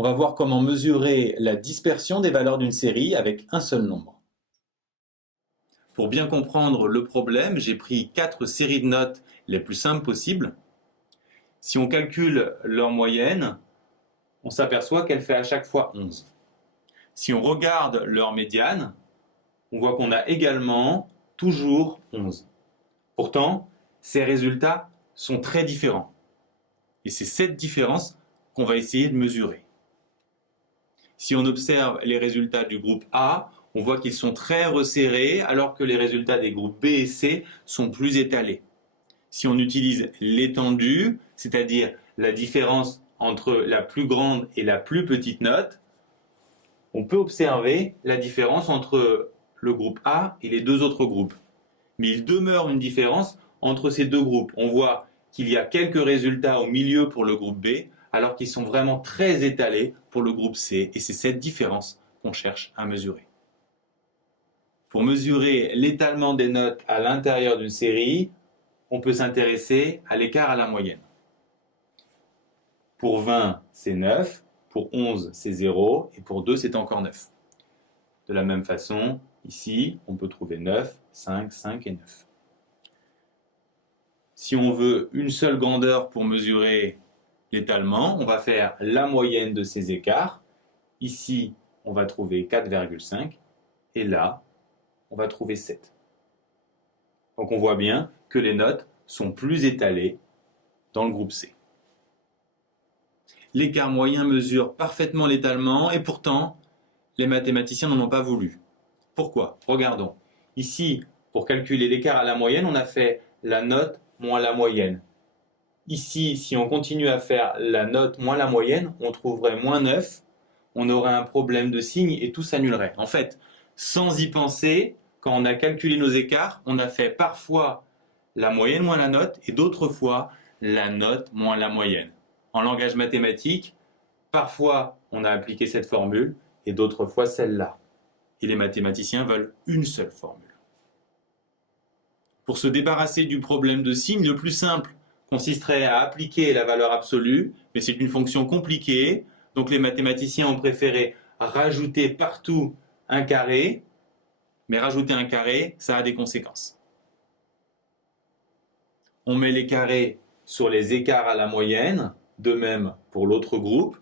On va voir comment mesurer la dispersion des valeurs d'une série avec un seul nombre. Pour bien comprendre le problème, j'ai pris 4 séries de notes les plus simples possibles. Si on calcule leur moyenne, on s'aperçoit qu'elle fait à chaque fois 11. Si on regarde leur médiane, on voit qu'on a également toujours 11. Pourtant, ces résultats sont très différents. Et c'est cette différence qu'on va essayer de mesurer. Si on observe les résultats du groupe A, on voit qu'ils sont très resserrés alors que les résultats des groupes B et C sont plus étalés. Si on utilise l'étendue, c'est-à-dire la différence entre la plus grande et la plus petite note, on peut observer la différence entre le groupe A et les deux autres groupes. Mais il demeure une différence entre ces deux groupes. On voit qu'il y a quelques résultats au milieu pour le groupe B, alors qu'ils sont vraiment très étalés pour le groupe C, et c'est cette différence qu'on cherche à mesurer. Pour mesurer l'étalement des notes à l'intérieur d'une série, on peut s'intéresser à l'écart à la moyenne. Pour 20, c'est 9, pour 11, c'est 0, et pour 2, c'est encore 9. De la même façon, ici, on peut trouver 9, 5, 5 et 9. Si on veut une seule grandeur pour mesurer l'étalement, on va faire la moyenne de ces écarts. Ici, on va trouver 4,5 et là, on va trouver 7. Donc on voit bien que les notes sont plus étalées dans le groupe C. L'écart moyen mesure parfaitement l'étalement et pourtant, les mathématiciens n'en ont pas voulu. Pourquoi? Regardons. Ici, pour calculer l'écart à la moyenne, on a fait la note moins la moyenne. Ici, si on continue à faire la note moins la moyenne, on trouverait moins 9, on aurait un problème de signe et tout s'annulerait. En fait, sans y penser, quand on a calculé nos écarts, on a fait parfois la moyenne moins la note et d'autres fois la note moins la moyenne. En langage mathématique, parfois on a appliqué cette formule et d'autres fois celle-là. Et les mathématiciens veulent une seule formule. Pour se débarrasser du problème de signe, le plus simple consisterait à appliquer la valeur absolue, mais c'est une fonction compliquée, donc les mathématiciens ont préféré rajouter partout un carré, mais rajouter un carré, ça a des conséquences. On met les carrés sur les écarts à la moyenne, de même pour l'autre groupe,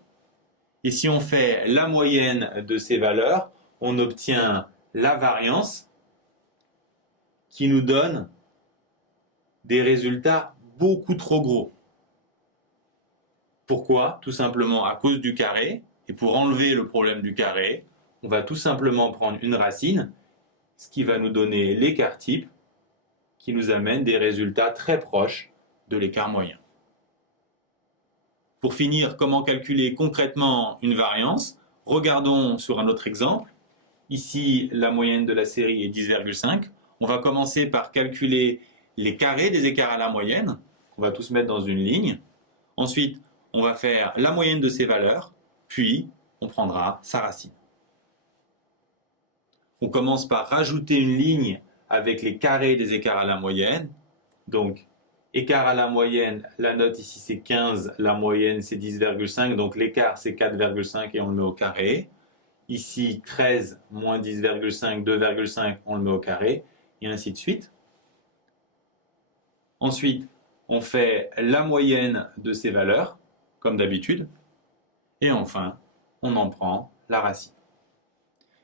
et si on fait la moyenne de ces valeurs, on obtient la variance qui nous donne des résultats beaucoup trop gros. Pourquoi? Tout simplement à cause du carré. Et pour enlever le problème du carré, on va tout simplement prendre une racine, ce qui va nous donner l'écart type, qui nous amène des résultats très proches de l'écart moyen. Pour finir, comment calculer concrètement une variance? Regardons sur un autre exemple. Ici, la moyenne de la série est 10,5. On va commencer par calculer les carrés des écarts à la moyenne. On va tous mettre dans une ligne. Ensuite, on va faire la moyenne de ces valeurs, puis on prendra sa racine. On commence par rajouter une ligne avec les carrés des écarts à la moyenne. Donc, écart à la moyenne, la note ici c'est 15, la moyenne c'est 10,5, donc l'écart c'est 4,5 et on le met au carré. Ici 13 moins 10,5, 2,5, on le met au carré, et ainsi de suite. Ensuite, on fait la moyenne de ces valeurs, comme d'habitude. Et enfin, on en prend la racine.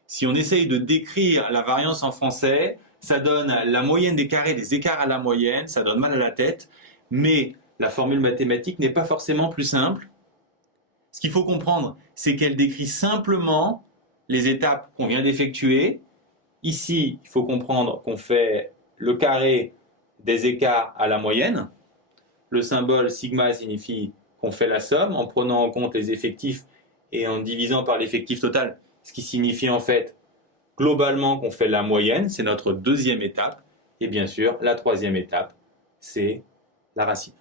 Si on essaye de décrire la variance en français, ça donne la moyenne des carrés des écarts à la moyenne, ça donne mal à la tête, mais la formule mathématique n'est pas forcément plus simple. Ce qu'il faut comprendre, c'est qu'elle décrit simplement les étapes qu'on vient d'effectuer. Ici, il faut comprendre qu'on fait le carré des écarts à la moyenne. Le symbole sigma signifie qu'on fait la somme en prenant en compte les effectifs et en divisant par l'effectif total, ce qui signifie en fait globalement qu'on fait la moyenne, c'est notre deuxième étape. Et bien sûr, la troisième étape, c'est la racine.